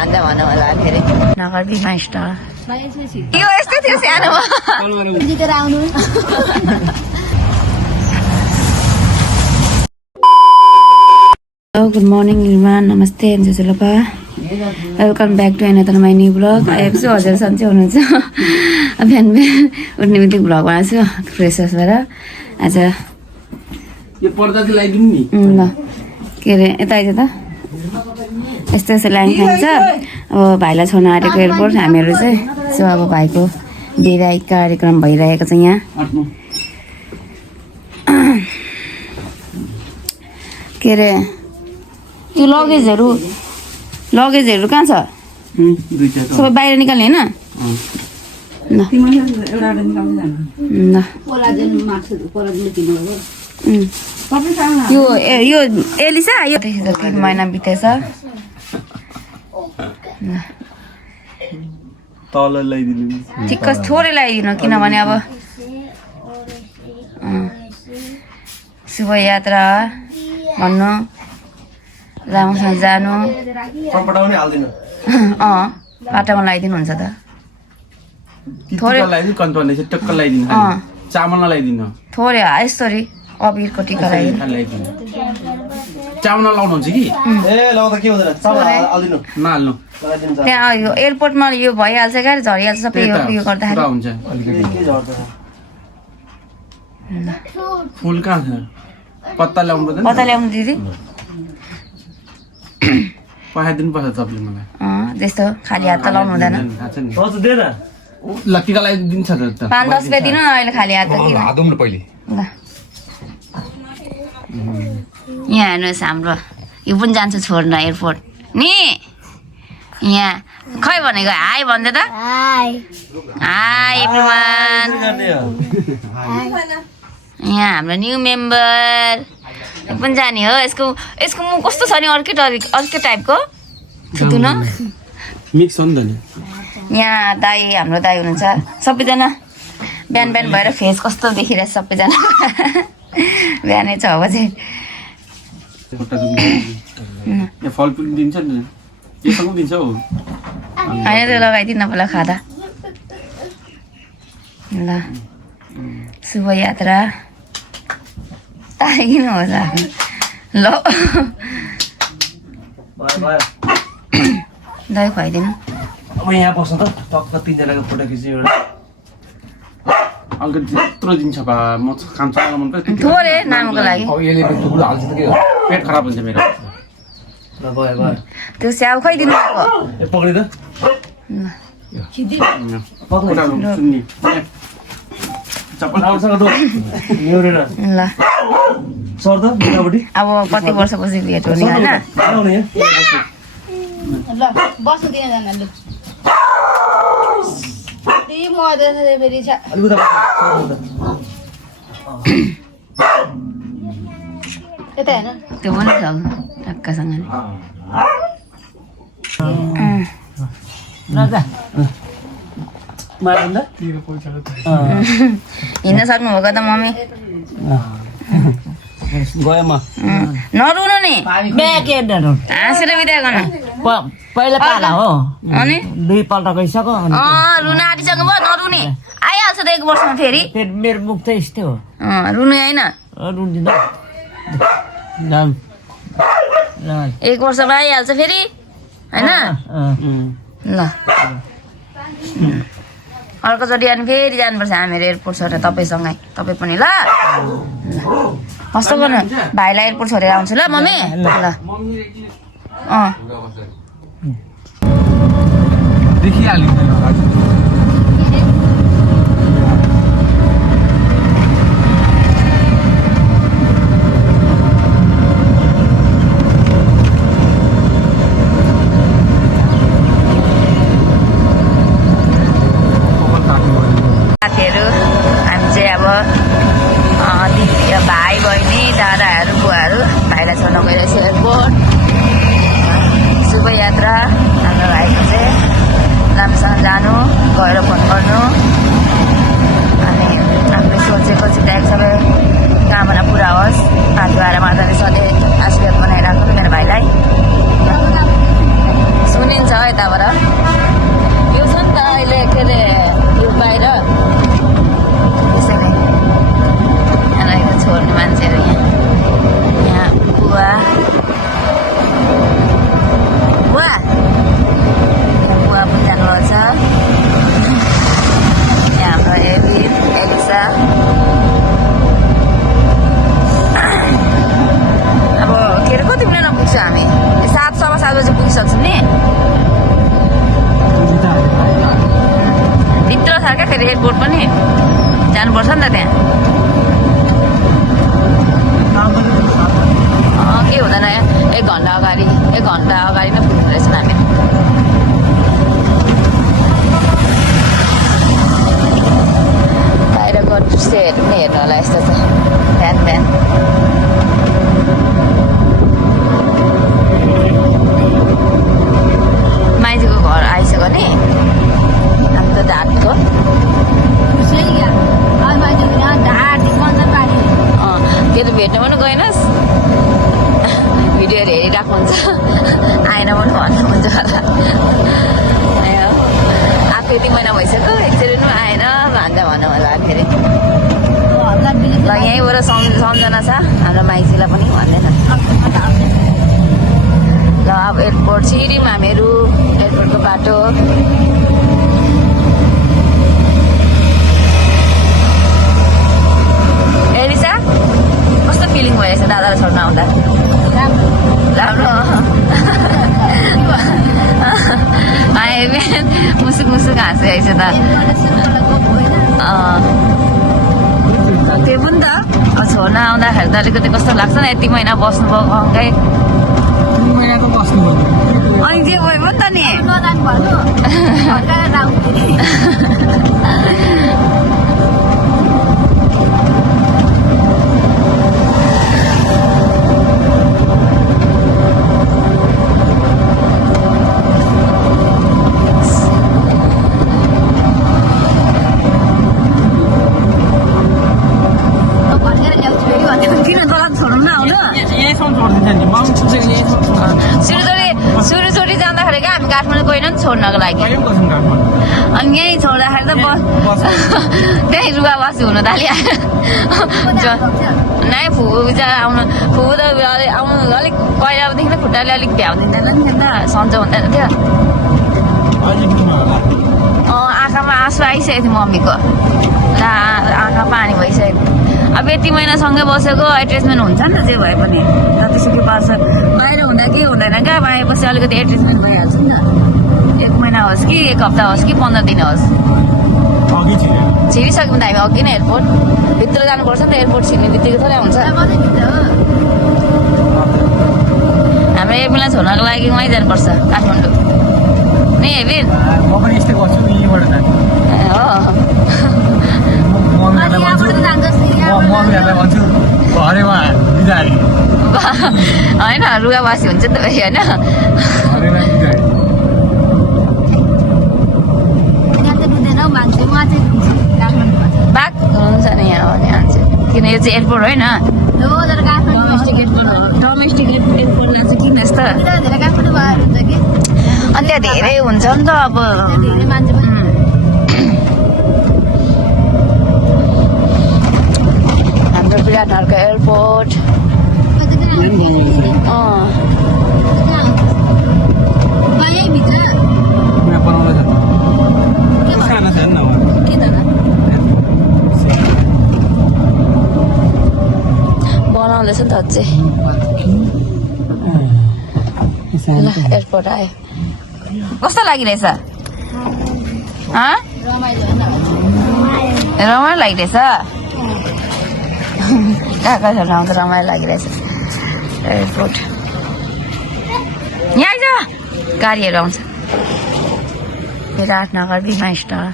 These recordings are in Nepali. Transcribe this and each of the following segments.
भान्जा भन होला फेरि नगर विमास्टर यो यस्तै थियो सानोमा जितेर आउनु गुड मर्निङ एभ्रिवान नमस्ते एन्जेसलोपा welcome back to another my new blog आएपछि हजुर सन्चै हुनुहुन्छ बिहान बिहान उठ्ने बित्तिकै भ्लग बनाएको छु फ्रेस भएर आज ल के अरे यता आइज त यस्तो यस्तो लाइन खान्छ अब भाइलाई छोड्न आँटेको एयरपोर्ट हामीहरू चाहिँ सो अब भाइको बिदाई कार्यक्रम भइरहेको छ यहाँ के अरे त्यो लगेजहरू कहाँ छ सबै बाहिर निकाल्ने होइन यो एलिसा यो 3 महिना बितेछ ठिक्क थोरै लगाइदिनु किनभने अब शुभ यात्रा भन्नु राम्रोसँग जानु बाटोमा लगाइदिनु हुन्छ त थोरै थोरै यसरी अबिरको टिका लगाइदिनु चामल लाउनुहुन्छ कि त्यहाँ यो एयरपोर्टमा यो भइहाल्छ क्या झरिहाल्छ सबै यो गर्दाखेरि फुल कहाँ छ पत्ता ल्याउनु दिदी पठाइदिनु पर्छ तपाईँले मलाई त्यस्तो खाली हात त लाउनु हुँदैन लक्कीका लागि दिन्छ 5-10 रुपियाँ दिनु न अहिले खाली हात त किन ल यहाँ हेर्नुहोस् हाम्रो यो पनि जान्छ छोड्न एयरपोर्ट नि यहाँ खै भनेको हाई भन्दै त हाई एभ्रिवान यहाँ हाम्रो न्यू मेम्बर पनि जाने हो यसको मुख कस्तो छ नि अर्कै टाइपको थुतुन मिक्स हो नि त यहाँ दाई हाम्रो दाई हुनुहुन्छ सबैजना बिहान भएर फेस कस्तो देखिरहेछ सबैजना बिहानै 6 बजे फलफुल दिन्छ नि यसो दिन्छ हौ होइन त्यो लगाइदिनु पहिला खाँदा ल शुभ यात्रा ताकिनु होस् ल दही खुवाइदिनु यहाँ बस्नु त टक्क 3 जनाको फोटो खिच्यो एउटा अङ्क त्यत्रो दिन्छ बा म खान्छ मन पर्छ थोरै नामको लागि पेट खराब हुन्छ मेरो ल भयो भयो त्यो स्याउ खैदिनु ए पक्रि त सुन्नी चप्पल आउँछ त न्यूरेर ल सर त बुढाबुढी अब कति वर्षपछि भेट हुने होइन आउने ल बस्नु दिन जान ल ती म फेरि अलि उता यता हेर्न त्यो पनि छ टक्कसँग मार्दैन हिँड्न सक्नुभएको त मम्मी गयो म नरुनु नि हाँसेर बिदा गर्नु पहिला पाला हो अनि 2 पल्ट गइसक्यो रुन आँटिसक्नु भयो नरुने आइहाल्छ त 1 वर्षमा फेरि मेरो मुख त यस्तै हो रुनु होइन रुन्दिन 1 वर्षमा आइहाल्छ फेरि होइन ल अर्कोचोटि अनि फेरि जानुपर्छ हामीहरू एयरपोर्ट छोडेर तपाईँसँगै तपाईँ पनि ल कस्तो गर्नु भाइलाई एयरपोर्ट छोडेर आउँछु ल मम्मी ल देखिहाल्यो साथीहरू हामी चाहिँ अब दिदी भाइ बहिनी दादाहरू बुवाहरू भाइलाई छोड्न गइरहेछ एयरपोर्ट शुभ यात्रा हाम्रो भाइको चाहिँ राम्रोसँग जानु गएर फोन गर्नु अनि आफूले सोचेको चिताएको सबै कामना पुरा होस् आजबाट माताले सधैँ आशीर्वाद बनाइराख्नु मेरो भाइलाई सुनिन्छ घुम्ने भित्र छ क्या फेरि एयरपोर्ट पनि जानुपर्छ नि त त्यहाँ के हुँदैन 1 घन्टा अगाडि नै पुग्नु रहेछ हामी बाहिरको दृश्यहरू पनि हेर्नु होला यस्तो छ बिहान माइतीको घर आइसक्यो नि हामी त ढाटको त्यो त भेट्न पनि गएनस् भिडियोहरू हेरिरहेको हुन्छ आएन पनि भन्नुहुन्छ होला आएको यति महिना भइसक्यो एकचोटि पनि आएन भन्न होला फेरि ल यहीँबाट सम्झना छ हाम्रो माइतीलाई पनि भन्दैन ल अब एयरपोर्ट छिर्यौँ हामीहरू एयरपोर्टको बाटो एलिसा कस्तो फिलिङ भइरहेछ दादालाई छोड्न आउँदा राम्रो मुसुक हाँसिरहेछ त त्यो पनि त छोड्न आउँदाखेरि त अलिकति कस्तो लाग्छ न यति महिना बस्नुभयो सँगै अनि त्यो भयो नि त नि सुरुचोटी जाँदाखेरि क्या हामी काठमाडौँ गएन नि छोड्नको लागि अनि यहीँ छोड्दाखेरि त त्यहीँ रुगावासी हुन थाल्यो नै फुपू बिचरा फुपू त आउनु अलिक पहिलादेखि नै खुट्टाले अलिक भ्याउदिँदैन नि त सन्चो हुँदैन थियो आँखामा आँसु आइसकेको थियो मम्मीको ल आँखा पानी भइसक्यो अब यति महिनासँगै बसेको एट्याचमेन्ट हुन्छ नि त जे भए पनि जतिसुकै पर्छ बाहिर हुँदा के हुँदैन क्या आएपछि अलिकति एट्याचमेन्ट भइहाल्छ नि त 1 महिना होस् कि 1 हप्ता होस् कि 15 दिन होस् छिरिसक्यौँ त हामी अघि नै एयरपोर्ट भित्र जानुपर्छ नि त एयरपोर्ट छिर्ने बित्तिकै थोरै हुन्छ हाम्रो एम्बुलेन्स हुनको लागि उहीँ जानुपर्छ काठमाडौँ नि हेबिर म पनि यस्तै गर्छु यहीँबाट हो मम्मीहरूलाई भन्छु घरैमा बिदारी होइन रुगावासी हुन्छ त भाइ होइन बाघ हुन्छ नि यहाँ मान्छे किन यो चाहिँ एयरपोर्ट होइन डोमेस्टिक एयरपोर्ट लाग्छ किन यस्तो अनि त्यहाँ धेरै हुन्छ नि त अब हाम्रो विराटनगरको एयरपोर्ट बनाउँदैछ नि त अझै ल एयरपोर्ट आयो कस्तो लागिरहेछ रमाइलो लागिरहेछ कहाँ कहाँ छोड्न आउँदा रमाइलो लागिरहेछ एयरपोर्ट यहाँ आइज गाडीहरू आउँछ विराटनगर विमानस्थल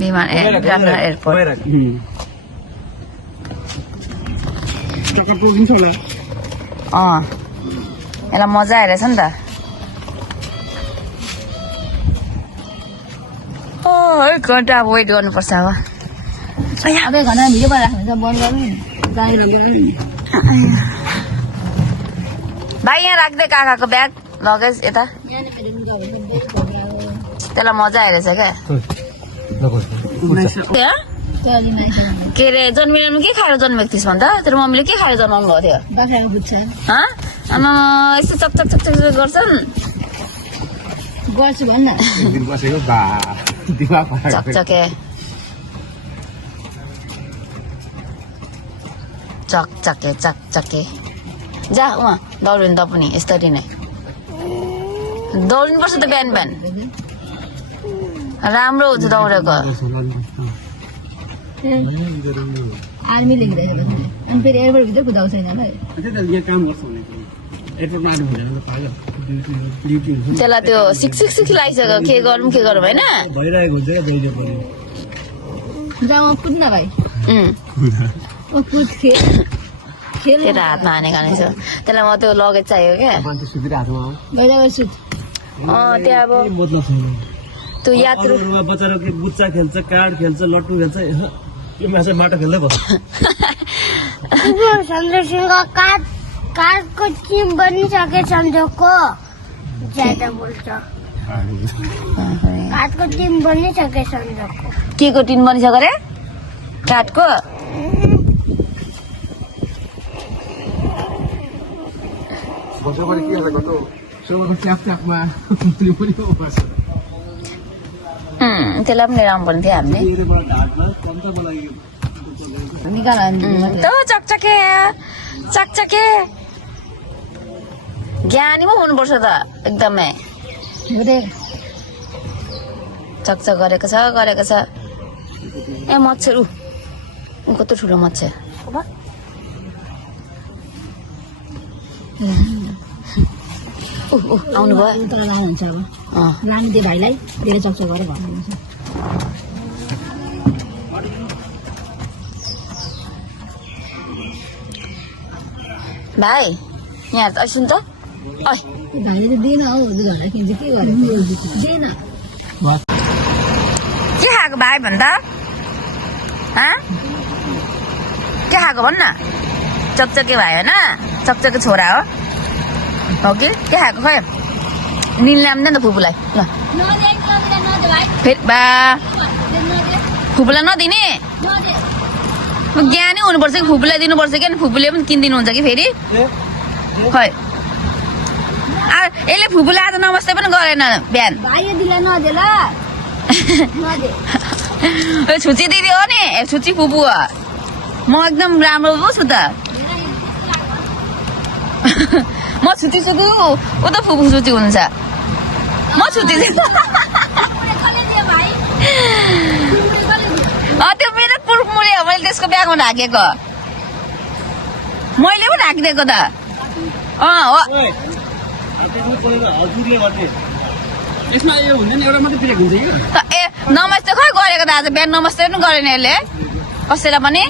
विराटनगर एयरपोर्ट यसलाई मजा आइरहेछ नि त एक घन्टा अब वेट गर्नुपर्छ अब आधै घन्टा भिडियो बनाइराख्नु बन्द गर्नु भाइ यहाँ राख्दै काकाको ब्याग लगेज यता त्यसलाई मजा आइरहेछ क्या के अरे जन्मिनु के खाएर जन्मेको थिइस् भन्दा तेरो मम्मीले के खाएर जन्माउनु भएको थियो बाख्राको बुच्चा आमा यस्तो चकचक चकचक गर्छन् गर्छु भन्न चकचके चकचके चकचके जा उहाँ दौडिनु त पनि यसरी नै दौडिनुपर्छ त बिहान बिहान राम्रो हुन्छ दौडेको आर्मी लेखिरहेको अनि फेरि एयरपोर्ट भित्र कुदाउँछ यिनीहरूलाई त्यसलाई त्यो सिक लागिसक्यो के गरौँ होइन जाउँ कुद्न भाइ कुद खेल तेरो हातमा हानेको छ त्यसलाई म त्यो लगेज चाहियो क्या त्यहाँ अब त्यो यात्रु बच्चाहरू गुच्चा खेल्छ कार्ड खेल्छ लट्टु खेल्छ यो माछा माटो खेल्दै भयो सन्देशको काठको टिम बनिसके सन्जोगको ज्यादा बोल्छ काठको टिम बनिसके सन्जोगको के को टिम बनिसक्यो रे काठको त्यसलाई पनि लिएर आउनु पर्ने थियो हामीले त चकचके ज्ञानी पो हुनुपर्छ त एकदमै चकचक गरेको छ ए मच्छर कस्तो ठुलो मच्छर आउनु भयो तल लानुहुन्छ अब लानु त्यो भाइलाई धेरै चकचक गरेर भन्नुहुन्छ भाइ यहाँ सुन त भाइले त दिएन हौ घरमा किन्छ के गर्यो दिएन के खाएको भाइ भन्दा के खाएको भन् न चकचके भाइ होइन चकचके छोरा हो कि के खाएको खै निल ल्याउँदैन त फुपूलाई ल फेरि बा फुपूलाई नदिने ज्ञानै हुनुपर्छ कि फुपूलाई दिनुपर्छ कि अनि फुपूले पनि किनिदिनुहुन्छ कि फेरि खै यसले फुपूले आज नमस्ते पनि गरेन बिहान छुची दिदी हो नि छुची फुपू हो म एकदम राम्रो पो छु त म छुटी ऊ त फुपू छुटी हुन्छ म छुटी त्यो मेरो कुरमुरे हो मैले त्यसको ब्यागमा ढाकेको मैले पो ढाकिदिएको त हो यसमा यो हुँदैन एउटा मात्रै ब्रेक हुन्छ कि ए नमस्ते खै गरेको त आज बिहान नमस्ते पनि गरेन यसले कसैलाई पनि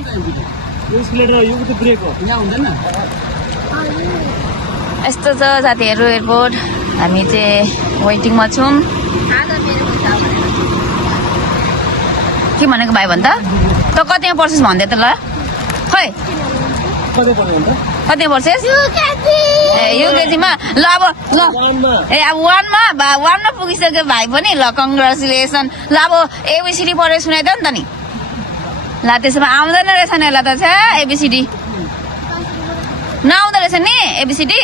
यस्तो छ साथीहरू एयरपोर्ट हामी चाहिँ वेटिङमा छौँ के भनेको भाइ भन् त कतिमा पर्सेस भन्दै त ल खै कतिमा पर्सेस ए युकेजीमा ल अब ल ए अब वानमा पुगिसक्यो भाइ पनि ल कङ्ग्रेचुलेसन ल अब एबिसिडी पढेर सुनाइदियो नि त नि ल त्यसोमा आउँदैन रहेछ नि ल त छ एबिसिडी नआउँदो रहेछ नि एबिसिडी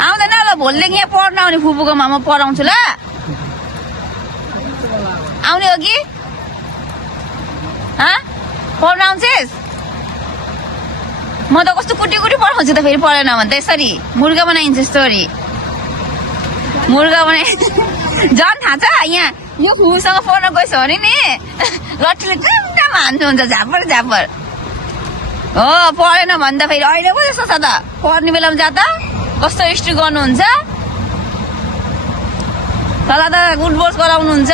आउँदैन ल भोलिदेखि यहाँ पढ्न आउने फुपूकोमा म पढाउँछु ल आउने हो कि पढ्न आउँछेस् म त कस्तो कुटी पढाउँछु त फेरि पढेन भने त यसरी मुर्गा बनाइन्छ स्टोरी मुर्गा बनाइ झन् थाहा छ यहाँ यो फुपूसँग पढ्न गएछ भने नि लट्ठीले काममा हान्नुहुन्छ झापर हो पढेन भने त फेरि अहिले पो जस्तो छ त पढ्ने बेलामा जा त कस्तो स्ट्रिक गर्नुहुन्छ तल त गुड बोर्ड गराउनुहुन्छ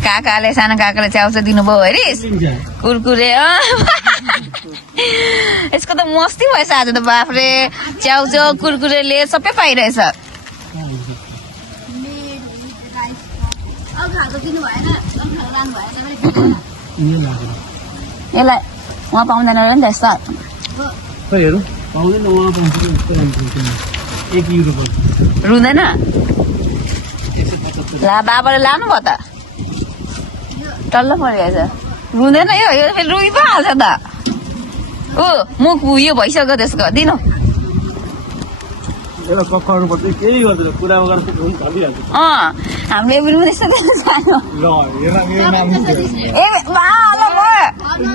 काकाले सानो काकाले च्याउच दिनुभयो हेरिस् कुरकुरे यसको त मस्ती भएछ आज त बाफ्रे च्याउचो कुरकुरेले सबै पाइरहेछ यसलाई उहाँ पाउँदैन र नि त यस्तो रुँदैन ला बाबाले लानु भयो त टल्ल परिरहेछ रुँदैन यो फेरि रुई पो हाल्छ त मुख उयो भइसक्यो त्यसको दिनु एउटा कक्कर्नुपर्छ केही गर्दैन कुरा गर्नु पनि भनिहाल्छ हाम्रो एभ्री पनि यस्तो सानो ल हेर मेरो नाम ए वा ल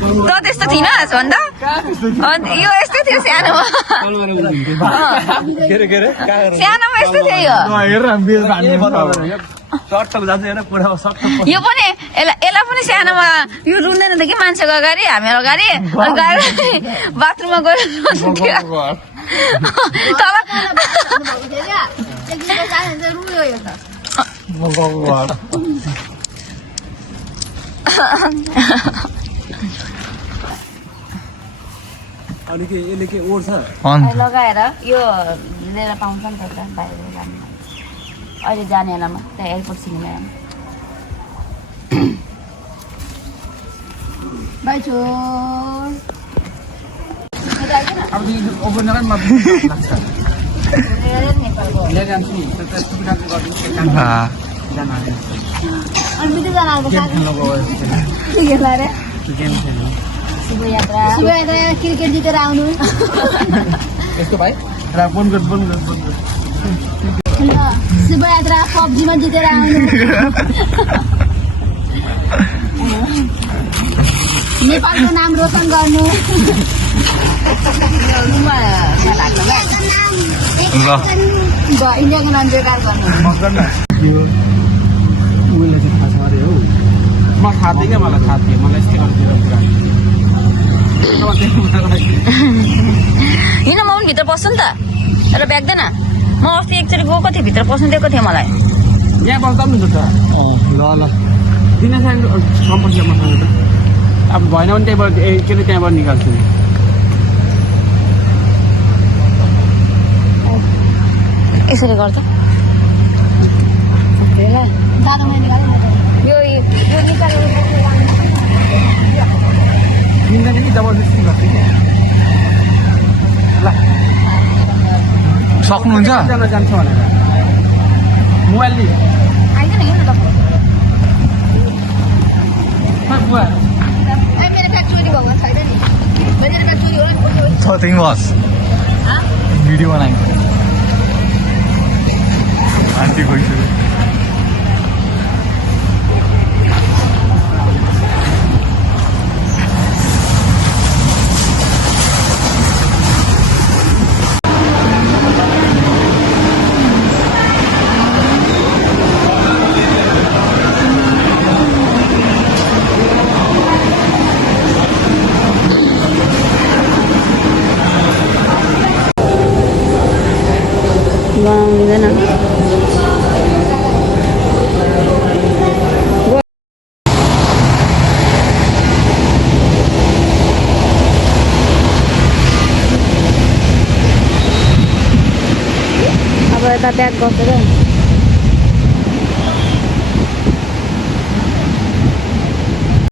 त त्यस्तो थिइनस् भन्दा यो यस्तै थियो सानोमा के रे सानोमा यस्तै थियो यो हेर मेरो सट्टको जान्छ हेर कुरा सट्ट यो पनि यसलाई पनि सानोमा यो रुँदैन थियो कि मान्छेको अगाडि हामीहरू अगाडि अनि गएर बाथरुममा गएर तल अनि के यसले के ओर्छ लगाएर यो लिएर पाउँछ नि त बाहिर जानु अहिले जाने बेलामा त्यहाँ एयरपोर्ट सिनेमामा अब यो ओभर नगर्नु म लाग्छ ले जान्छु नि त्यो सुविधा गरिदिन्छु क्रिकेट जितेर आउनु यस्तो भाइ बन्द गर शुभयात्रा पब्जीमा जितेर आउनु नेपालको नाम रोशन गर्नु इन्डियाको नाम बेकार गर्नु म थाहा थिएँ क्या मलाई थाहा थियो मलाई यस्तै गर्नु हिँड म पनि भित्र पस्छु नि त तर ब्याग्दैन म अस्ति एकचोटि गएको थिएँ भित्र पस्नु दिएको थिएँ मलाई यहाँ बस्दा पनि हुन्छ ल दिन सम्पर्क मसँग त अब भएन भने त्यहीँबाट के अरे त्यहाँबाट निकाल्छु यसरी गर्छ यो निकालेर दिँदैन कि जबरजस्ती गर्छु कि ल सक्नुहुन्छ जान जान्छ भनेर मोबाइल नि आइदैन हिँड्नु त बुवा मेरो ब्याग चोरी भएको छैन नि मेरो ब्याग चोरी होला Nothing was. Video बनाएको आन्टी गइसक्यो हुँदैन अब यता ब्याग बसेर